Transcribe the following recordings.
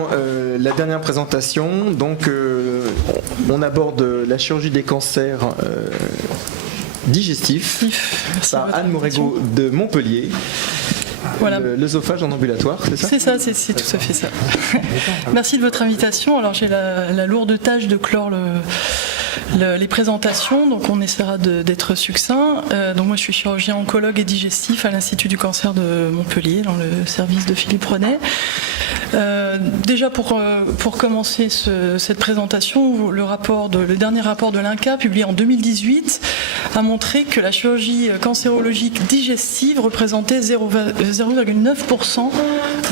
La dernière présentation, donc on aborde la chirurgie des cancers digestifs par Anne Morego de Montpellier. Voilà. L'œsophage en ambulatoire, c'est ça? C'est ça, c'est tout à fait ça. Merci de votre invitation. Alors j'ai la lourde tâche de clore les présentations, donc on essaiera d'être succinct. Donc moi je suis chirurgien oncologue et digestif à l'Institut du cancer de Montpellier, dans le service de Philippe Renet. Déjà pour commencer cette présentation, le dernier rapport de l'INCa, publié en 2018, a montré que la chirurgie cancérologique digestive représentait 0,9%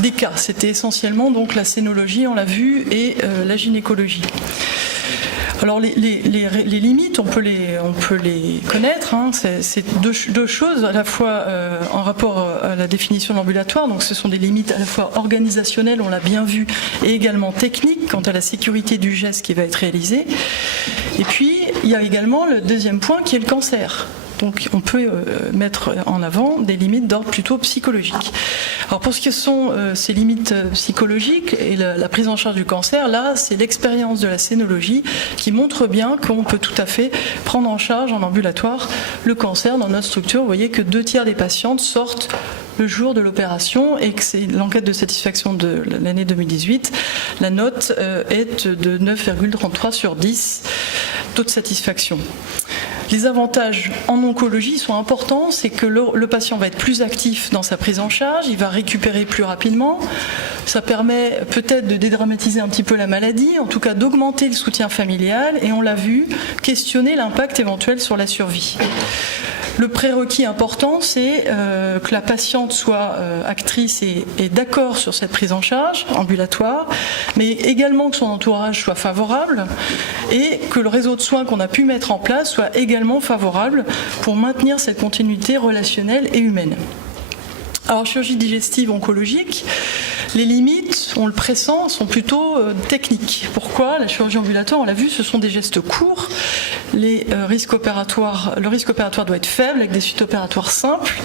des cas. C'était essentiellement donc la scénologie, on l'a vu, et la gynécologie. Alors les limites, on peut les connaître. Hein. C'est deux choses, à la fois en rapport à la définition de l'ambulatoire. Donc ce sont des limites à la fois organisationnelles, on l'a bien vu, et également techniques quant à la sécurité du geste qui va être réalisé. Et puis il y a également le deuxième point qui est le cancer. Donc on peut mettre en avant des limites d'ordre plutôt psychologique. Alors pour ce qui sont ces limites psychologiques et la prise en charge du cancer, là c'est l'expérience de la scénologie qui montre bien qu'on peut tout à fait prendre en charge en ambulatoire le cancer dans notre structure. Vous voyez que 2/3 des patientes sortent le jour de l'opération et que c'est l'enquête de satisfaction de l'année 2018. La note est de 9,33 sur 10, taux de satisfaction. Les avantages en oncologie sont importants, c'est que le patient va être plus actif dans sa prise en charge, il va récupérer plus rapidement, ça permet peut-être de dédramatiser un petit peu la maladie, en tout cas d'augmenter le soutien familial et on l'a vu, questionner l'impact éventuel sur la survie. Le prérequis important, c'est que la patiente soit actrice et d'accord sur cette prise en charge ambulatoire, mais également que son entourage soit favorable et que le réseau de soins qu'on a pu mettre en place soit également favorable pour maintenir cette continuité relationnelle et humaine. Alors, chirurgie digestive oncologique, les limites, on le pressent, sont plutôt techniques. Pourquoi? La chirurgie ambulatoire, on l'a vu, ce sont des gestes courts. Le risque opératoire doit être faible, avec des suites opératoires simples.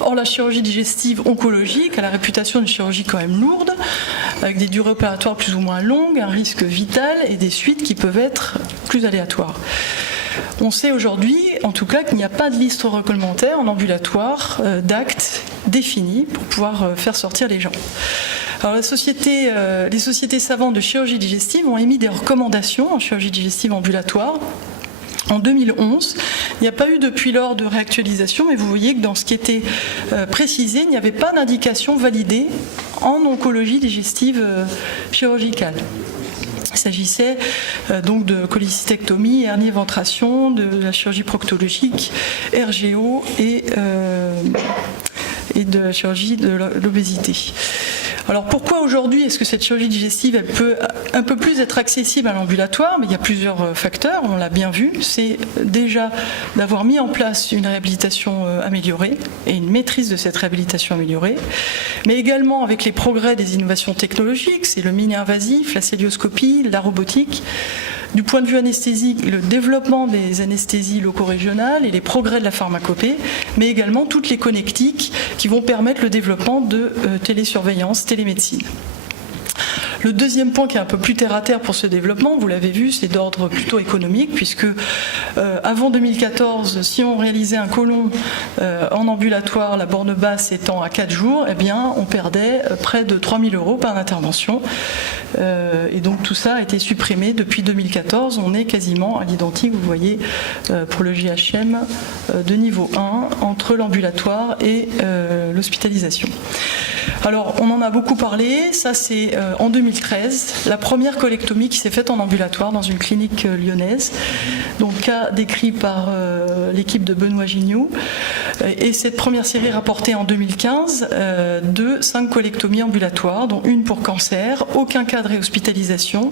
Or, la chirurgie digestive oncologique a la réputation d'une chirurgie quand même lourde, avec des durées opératoires plus ou moins longues, un risque vital et des suites qui peuvent être plus aléatoires. On sait aujourd'hui, en tout cas, qu'il n'y a pas de liste réglementaire en ambulatoire d'actes définis pour pouvoir faire sortir les gens. Alors, les sociétés savantes de chirurgie digestive ont émis des recommandations en chirurgie digestive ambulatoire. En 2011, il n'y a pas eu depuis lors de réactualisation, mais vous voyez que dans ce qui était précisé, il n'y avait pas d'indication validée en oncologie digestive chirurgicale. Il s'agissait donc de cholécystectomie, hernie-ventration, de la chirurgie proctologique, RGO et de la chirurgie de l'obésité. Alors pourquoi aujourd'hui est-ce que cette chirurgie digestive elle peut un peu plus être accessible à l'ambulatoire? Mais il y a plusieurs facteurs, on l'a bien vu. C'est déjà d'avoir mis en place une réhabilitation améliorée et une maîtrise de cette réhabilitation améliorée, mais également avec les progrès des innovations technologiques, c'est le mini-invasif, la célioscopie, la robotique. Du point de vue anesthésique, le développement des anesthésies loco-régionales et les progrès de la pharmacopée, mais également toutes les connectiques qui vont permettre le développement de télésurveillance, télémédecine. Le deuxième point qui est un peu plus terre-à-terre pour ce développement, vous l'avez vu, c'est d'ordre plutôt économique, puisque avant 2014, si on réalisait un côlon en ambulatoire, la borne basse étant à 4 jours, eh bien, on perdait près de 3 000 € par intervention. Et donc tout ça a été supprimé depuis 2014. On est quasiment à l'identique, vous voyez, pour le GHM de niveau 1, entre l'ambulatoire et l'hospitalisation. Alors, on en a beaucoup parlé, ça c'est en 2013, la première colectomie qui s'est faite en ambulatoire dans une clinique lyonnaise, donc cas décrit par l'équipe de Benoît Gignoux, et cette première série rapportée en 2015 de 5 colectomies ambulatoires, dont une pour cancer, aucun cas de réhospitalisation,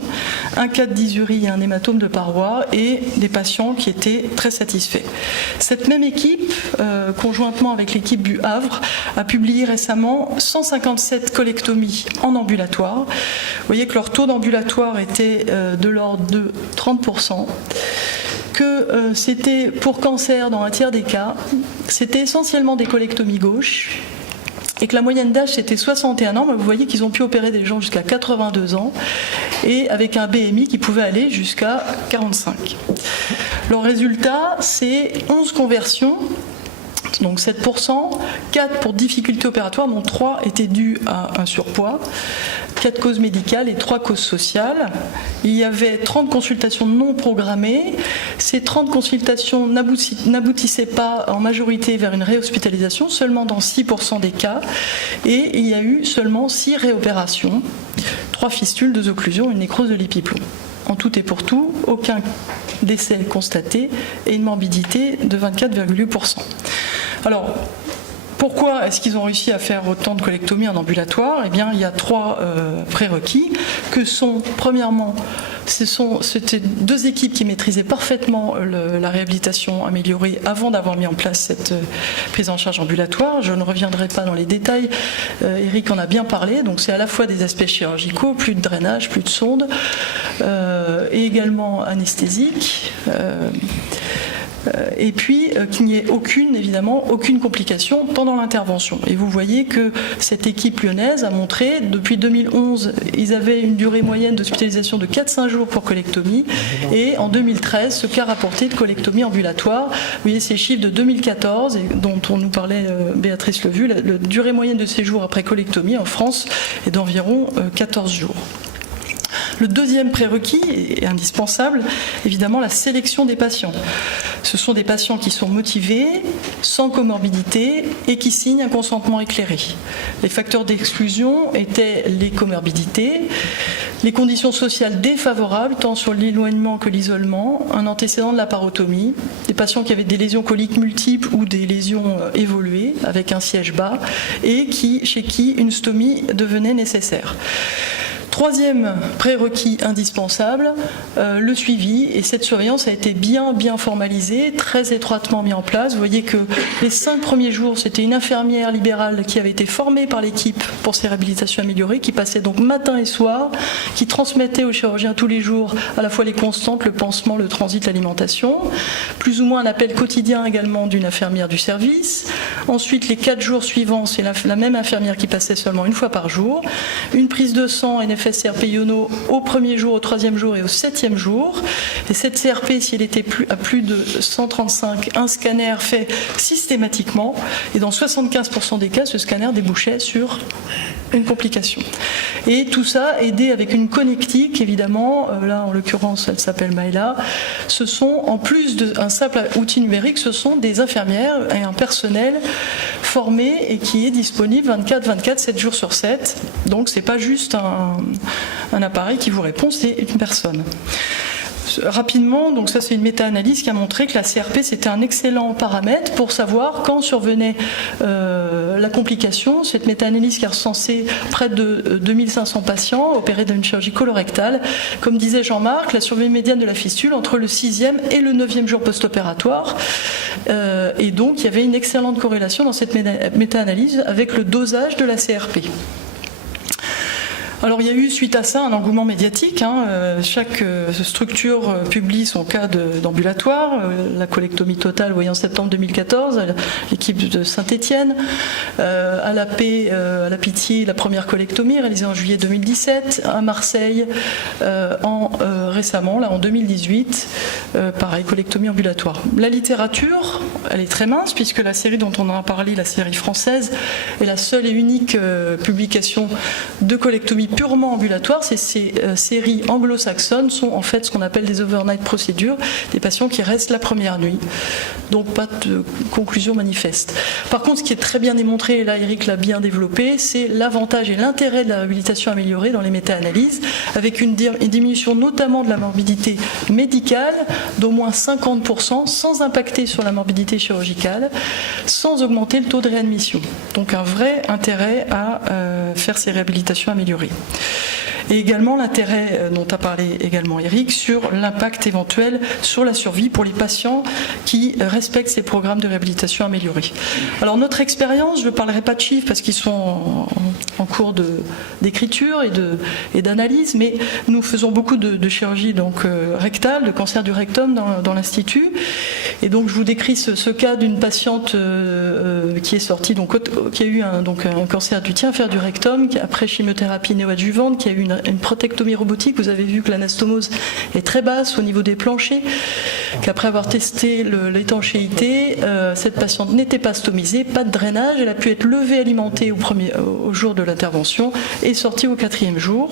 un cas de dysurie et un hématome de paroi, et des patients qui étaient très satisfaits. Cette même équipe, conjointement avec l'équipe du Havre, a publié récemment 157 colectomies en ambulatoire. Vous voyez que leur taux d'ambulatoire était de l'ordre de 30%, que c'était pour cancer dans un tiers des cas, c'était essentiellement des colectomies gauches, et que la moyenne d'âge c'était 61 ans, mais vous voyez qu'ils ont pu opérer des gens jusqu'à 82 ans et avec un BMI qui pouvait aller jusqu'à 45. Le résultat, c'est 11 conversions, donc 7%, 4 pour difficultés opératoires, dont 3 étaient dues à un surpoids, 4 causes médicales et 3 causes sociales. Il y avait 30 consultations non programmées. Ces 30 consultations n'aboutissaient pas en majorité vers une réhospitalisation, seulement dans 6% des cas. Et il y a eu seulement 6 réopérations, 3 fistules, 2 occlusions, une nécrose de l'épiplomb. En tout et pour tout, aucun décès constaté et une morbidité de 24,8%. Alors, pourquoi est-ce qu'ils ont réussi à faire autant de colectomies en ambulatoire ? Eh bien, il y a 3 prérequis que sont, premièrement, c'était 2 équipes qui maîtrisaient parfaitement la réhabilitation améliorée avant d'avoir mis en place cette prise en charge ambulatoire. Je ne reviendrai pas dans les détails, Eric en a bien parlé, donc c'est à la fois des aspects chirurgicaux, plus de drainage, plus de sondes, et également anesthésiques. Et puis qu'il n'y ait aucune complication pendant l'intervention. Et vous voyez que cette équipe lyonnaise a montré, depuis 2011, ils avaient une durée moyenne d'hospitalisation de 4-5 jours pour colectomie, et en 2013, ce qu'a rapporté de colectomie ambulatoire. Vous voyez ces chiffres de 2014, et dont on nous parlait Béatrice Levu, la durée moyenne de séjour après colectomie en France est d'environ 14 jours. Le deuxième prérequis est indispensable, évidemment, la sélection des patients. Ce sont des patients qui sont motivés, sans comorbidité et qui signent un consentement éclairé. Les facteurs d'exclusion étaient les comorbidités, les conditions sociales défavorables, tant sur l'éloignement que l'isolement, un antécédent de la parotomie, des patients qui avaient des lésions coliques multiples ou des lésions évoluées avec un siège bas et chez qui une stomie devenait nécessaire. Troisième prérequis indispensable, le suivi, et cette surveillance a été bien formalisée, très étroitement mis en place. Vous voyez que les 5 premiers jours, c'était une infirmière libérale qui avait été formée par l'équipe pour ces réhabilitations améliorées, qui passait donc matin et soir, qui transmettait aux chirurgiens tous les jours à la fois les constantes, le pansement, le transit, l'alimentation, plus ou moins un appel quotidien également d'une infirmière du service. Ensuite, les 4 jours suivants, c'est la même infirmière qui passait seulement une fois par jour, une prise de sang et CRP iono au premier jour, au 3e jour et au 7e jour. Et cette CRP, si elle était à plus de 135, un scanner fait systématiquement. Et dans 75% des cas, ce scanner débouchait sur une complication. Et tout ça aidé avec une connectique, évidemment. Là, en l'occurrence, elle s'appelle Maëla. Ce sont, en plus d'un simple outil numérique, ce sont des infirmières et un personnel formé et qui est disponible 24/24, 7 jours sur 7. Donc, c'est pas juste un appareil qui vous répond, c'est une personne. Rapidement, donc ça c'est une méta-analyse qui a montré que la CRP c'était un excellent paramètre pour savoir quand survenait la complication. Cette méta-analyse qui a recensé près de 2500 patients opérés d'une chirurgie colorectale. Comme disait Jean-Marc, la survie médiane de la fistule entre le 6e et le 9e jour post-opératoire. Et donc il y avait une excellente corrélation dans cette méta-analyse avec le dosage de la CRP. Alors il y a eu suite à ça un engouement médiatique. Chaque structure publie son cas d'ambulatoire. La colectomie totale, vous voyez, en septembre 2014, l'équipe de Saint-Étienne. À la Pitié, la première colectomie réalisée en juillet 2017. À Marseille, récemment, là en 2018, pareil, colectomie ambulatoire. La littérature, elle est très mince puisque la série dont on en a parlé, la série française, est la seule et unique publication de colectomie purement ambulatoire. Ces séries anglo-saxonnes sont en fait ce qu'on appelle des overnight procedures, des patients qui restent la première nuit. Donc pas de conclusion manifeste. Par contre, ce qui est très bien démontré, et là Eric l'a bien développé, c'est l'avantage et l'intérêt de la réhabilitation améliorée dans les méta-analyses, avec une diminution notamment de la morbidité médicale d'au moins 50%, sans impacter sur la morbidité chirurgicale, sans augmenter le taux de réadmission. Donc un vrai intérêt à faire ces réhabilitations améliorées. Et également l'intérêt dont a parlé également Eric sur l'impact éventuel sur la survie pour les patients qui respectent ces programmes de réhabilitation améliorés. Alors notre expérience, je ne parlerai pas de chiffres parce qu'ils sont en cours d'écriture et d'analyse, mais nous faisons beaucoup de chirurgie donc, rectale, de cancer du rectum dans l'Institut. Et donc je vous décris ce cas d'une patiente qui est sorti, donc qui a eu un cancer du tymphère du rectum, après chimiothérapie néoadjuvante, qui a eu une prothectomie robotique. Vous avez vu que l'anastomose est très basse au niveau des planchers, qu'après avoir testé l'étanchéité, cette patiente n'était pas stomisée, pas de drainage, elle a pu être levée, alimentée au jour de l'intervention et sortie au 4e jour.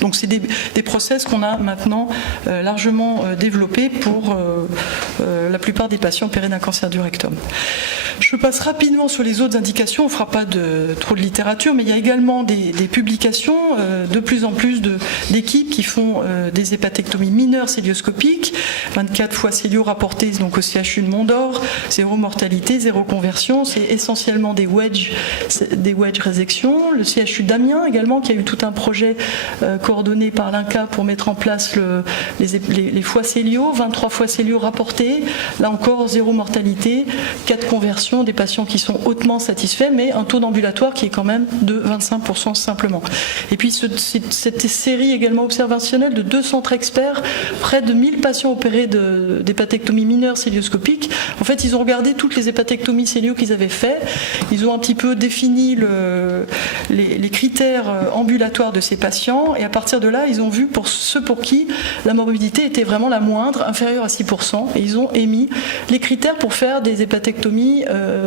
Donc c'est des process qu'on a maintenant largement développés pour la plupart des patients opérés d'un cancer du rectum. Je passe rapidement sur les autres indications, on ne fera pas trop de littérature, mais il y a également des publications, de plus en plus d'équipes qui font des hépatectomies mineures célioscopiques, 24 fois célio rapportés donc au CHU de Mont-d'Or, 0 mortalité, 0 conversion, c'est essentiellement des wedge résections. Le CHU d'Amiens également, qui a eu tout un projet coordonné par l'INCA pour mettre en place les foies célio, 23 fois célio rapportés, là encore 0 mortalité, 4 conversions, des patients qui sont hautement satisfaits, mais un taux d'ambulatoire qui est quand même de 25% simplement. Et puis cette série également observationnelle de 2 centres experts, près de 1000 patients opérés d'hépatectomie mineure célioscopique. En fait, ils ont regardé toutes les hépatectomies célio qu'ils avaient fait, ils ont un petit peu défini les critères ambulatoires de ces patients, et à partir de là, ils ont vu pour ceux pour qui la morbidité était vraiment la moindre, inférieure à 6%, et ils ont émis les critères pour faire des hépatectomies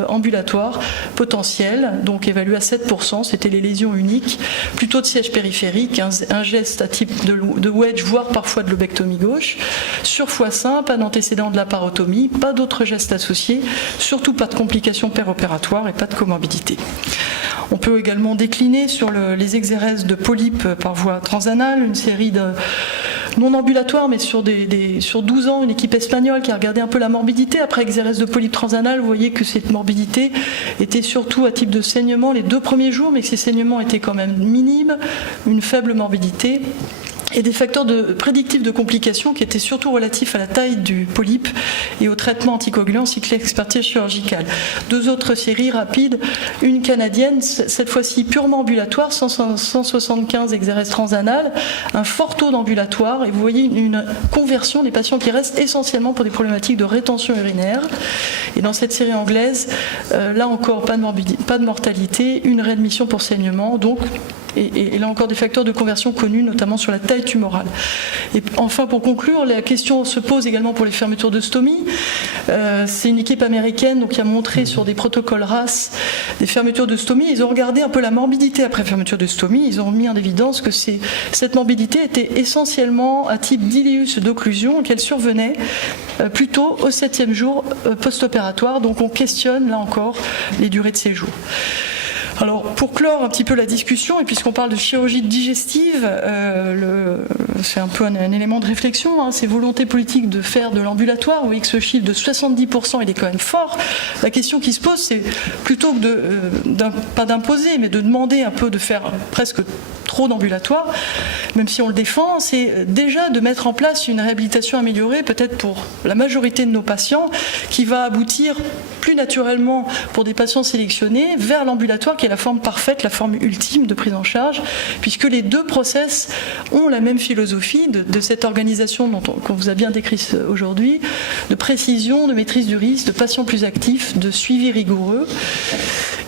ambulatoires potentielles, donc évaluées à 7%, c'était les lésions uniques, plutôt de siège périphérique, un geste à type de wedge, voire parfois de lobectomie gauche, sur foie sain, pas d'antécédent de la parotomie, pas d'autres gestes associés, surtout pas de complications péropératoires et pas de comorbidité. On peut également décliner sur les exérèses de polypes par voie transanale, une série de non ambulatoires, mais sur 12 ans, une équipe espagnole qui a regardé un peu la morbidité. Après exérèse de polype transanale, vous voyez que cette morbidité était surtout à type de saignement les 2 premiers jours, mais que ces saignements étaient quand même minimes, une faible morbidité, et des facteurs prédictifs de complications qui étaient surtout relatifs à la taille du polype et au traitement anticoagulant cyclé expertise chirurgicale. 2 autres séries rapides, une canadienne, cette fois-ci purement ambulatoire, 175 exérèses transanales, un fort taux d'ambulatoire, et vous voyez une conversion des patients qui restent essentiellement pour des problématiques de rétention urinaire. Et dans cette série anglaise, là encore, pas de mortalité, une réadmission pour saignement, donc et là encore des facteurs de conversion connus, notamment sur la taille tumorale. Et enfin, pour conclure, la question se pose également pour les fermetures de stomie. C'est une équipe américaine qui a montré sur des protocoles RAS des fermetures de stomie. Ils ont regardé un peu la morbidité après fermeture de stomie. Ils ont mis en évidence que cette morbidité était essentiellement à type d'ileus d'occlusion et qu'elle survenait plutôt au 7e jour post-opératoire. Donc on questionne là encore les durées de séjour. Alors, pour clore un petit peu la discussion, et puisqu'on parle de chirurgie digestive, c'est un peu un élément de réflexion, ces volontés politiques de faire de l'ambulatoire. Vous voyez que ce chiffre de 70%, il est quand même fort. La question qui se pose, c'est plutôt que pas d'imposer, mais de demander un peu de faire presque trop d'ambulatoire, même si on le défend, c'est déjà de mettre en place une réhabilitation améliorée, peut-être pour la majorité de nos patients, qui va aboutir plus naturellement pour des patients sélectionnés vers l'ambulatoire, qui est la forme parfaite, la forme ultime de prise en charge, puisque les 2 process ont la même philosophie de cette organisation qu'on vous a bien décrit aujourd'hui, de précision, de maîtrise du risque, de patients plus actifs, de suivi rigoureux.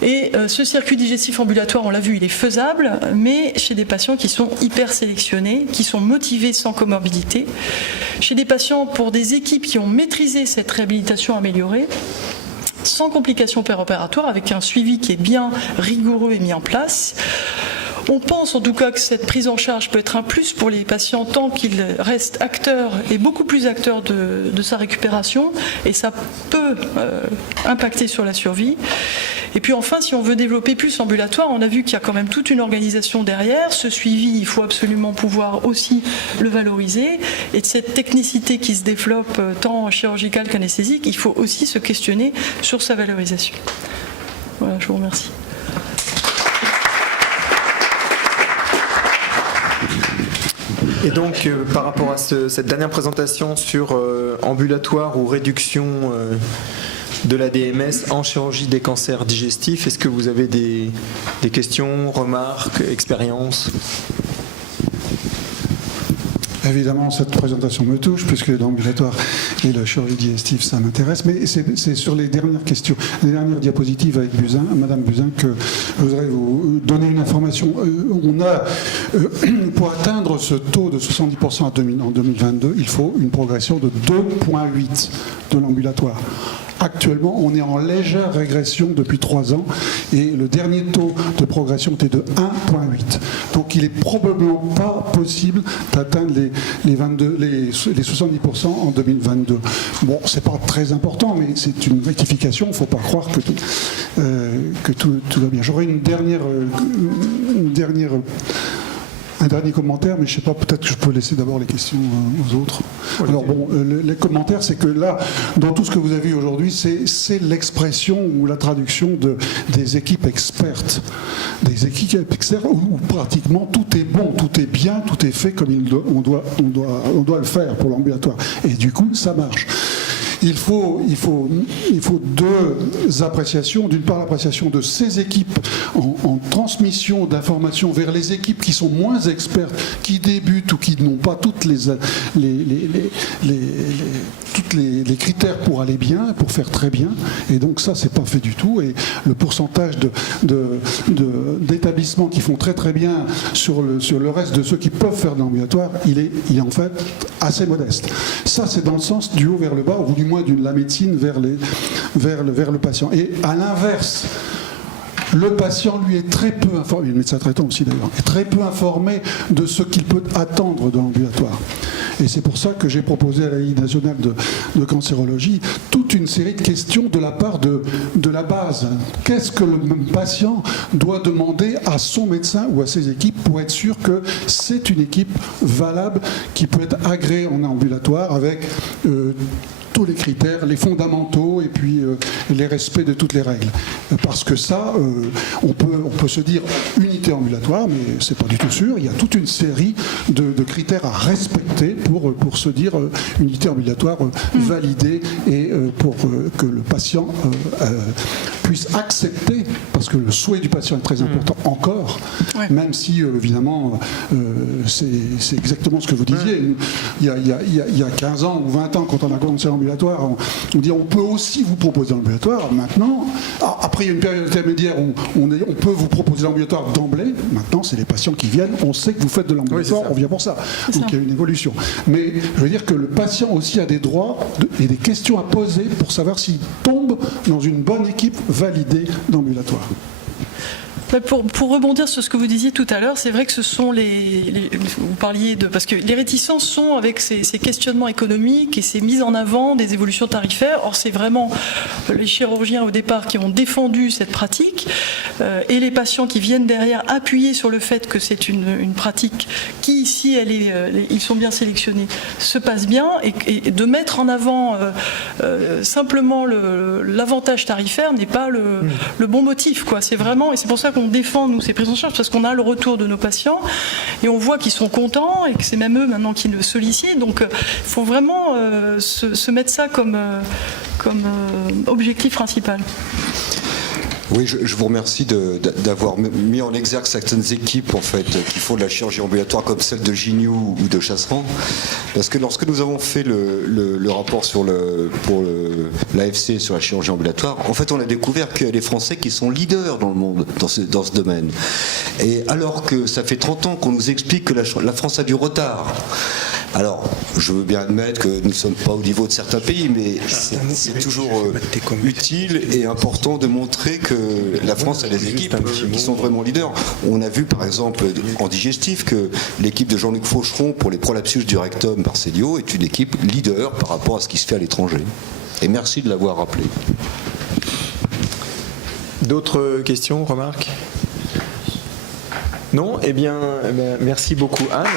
Et ce circuit digestif ambulatoire, on l'a vu, il est faisable, mais chez des patients qui sont hyper sélectionnés, qui sont motivés sans comorbidité, chez des patients pour des équipes qui ont maîtrisé cette réhabilitation améliorée, sans complications péropératoires, avec un suivi qui est bien rigoureux et mis en place. On pense en tout cas que cette prise en charge peut être un plus pour les patients tant qu'ils restent acteurs et beaucoup plus acteurs de sa récupération, et ça peut impacter sur la survie. Et puis enfin, si on veut développer plus ambulatoire, on a vu qu'il y a quand même toute une organisation derrière. Ce suivi, il faut absolument pouvoir aussi le valoriser, et de cette technicité qui se développe tant chirurgicale qu'anesthésique, il faut aussi se questionner sur sa valorisation. Voilà, je vous remercie. Et donc, par rapport à cette dernière présentation sur ambulatoire ou réduction de la DMS en chirurgie des cancers digestifs, est-ce que vous avez des questions, remarques, expériences ? Évidemment, cette présentation me touche, puisque l'ambulatoire et la chirurgie digestive, ça m'intéresse. Mais c'est sur les dernières questions, les dernières diapositives avec Buzyn, Madame Buzyn, que je voudrais vous donner une information. On a, pour atteindre ce taux de 70% en 2022, il faut une progression de 2,8 de l'ambulatoire. Actuellement, on est en légère régression depuis 3 ans et le dernier taux de progression était de 1,8. Donc il n'est probablement pas possible d'atteindre les 70% en 2022. Bon, c'est pas très important, mais c'est une rectification. Il ne faut pas croire que tout va bien. J'aurais un dernier commentaire, mais je ne sais pas, peut-être que je peux laisser d'abord les questions aux autres. Alors bon, les commentaires, c'est que là, dans tout ce que vous avez vu aujourd'hui, c'est l'expression ou la traduction des équipes expertes. Des équipes expertes où pratiquement tout est bon, tout est bien, tout est fait comme on doit le faire pour l'ambulatoire. Et du coup, ça marche. Il faut 2 appréciations. D'une part, l'appréciation de ces équipes en transmission d'informations vers les équipes qui sont moins expertes, qui débutent ou qui n'ont pas toutes les critères pour aller bien, pour faire très bien. Et donc ça, c'est pas fait du tout. Et le pourcentage d'établissements qui font très très bien sur le reste de ceux qui peuvent faire de l'ambulatoire, il est en fait assez modeste. Ça, c'est dans le sens du haut vers le bas, ou du moins de la médecine vers le patient. Et à l'inverse, le patient, lui, est très peu informé, le médecin traitant aussi d'ailleurs, est très peu informé de ce qu'il peut attendre de l'ambulatoire. Et c'est pour ça que j'ai proposé à la Ligue nationale de cancérologie toute une série de questions de la part de la base. Qu'est-ce que le patient doit demander à son médecin ou à ses équipes pour être sûr que c'est une équipe valable qui peut être agréée en ambulatoire avec tous les critères, les fondamentaux et puis les respects de toutes les règles. Parce que ça, on peut se dire unité ambulatoire, mais c'est pas du tout sûr. Il y a toute une série de critères à respecter pour se dire unité ambulatoire validée et pour que le patient puisse accepter, parce que le souhait du patient est très important encore, même si évidemment c'est exactement ce que vous disiez. Il y a 15 ans ou 20 ans, quand on a commencé l'ambulatoire, on dit on peut aussi vous proposer l'ambulatoire. Maintenant, après il y a une période intermédiaire où on peut vous proposer l'ambulatoire d'emblée. Maintenant, c'est les patients qui viennent. On sait que vous faites de l'ambulatoire, on vient pour ça. Donc il y a une évolution. Mais je veux dire que le patient aussi a des droits et des questions à poser pour savoir s'il tombe dans une bonne équipe validée d'ambulatoire. Pour rebondir sur ce que vous disiez tout à l'heure, c'est vrai que ce sont vous parliez parce que les réticences sont avec ces questionnements économiques et ces mises en avant des évolutions tarifaires. Or, c'est vraiment les chirurgiens au départ qui ont défendu cette pratique et les patients qui viennent derrière appuyer sur le fait que c'est une pratique qui, si ils sont bien sélectionnés, se passe bien et de mettre en avant simplement l'avantage tarifaire n'est pas le bon motif, quoi. C'est vraiment, et c'est pour ça qu'on défend, nous, ces prises en charge, parce qu'on a le retour de nos patients et on voit qu'ils sont contents et que c'est même eux maintenant qui le sollicitent. Donc il faut vraiment se mettre ça comme objectif principal. Oui, je vous remercie d'avoir mis en exergue certaines équipes en fait, qui font de la chirurgie ambulatoire comme celle de Gignoux ou de Chasseran. Parce que lorsque nous avons fait le rapport pour l'AFC sur la chirurgie ambulatoire, en fait on a découvert qu'il y a les Français qui sont leaders dans le monde dans ce domaine. Et alors que ça fait 30 ans qu'on nous explique que la France a du retard. Alors, je veux bien admettre que nous ne sommes pas au niveau de certains pays, mais c'est toujours utile et important de montrer que la France a des équipes qui sont vraiment leaders. On a vu par exemple en digestif que l'équipe de Jean-Luc Faucheron pour les prolapsus du rectum par Célio est une équipe leader par rapport à ce qui se fait à l'étranger. Et merci de l'avoir rappelé. D'autres questions, remarques ? Non ? Eh bien, merci beaucoup Anne.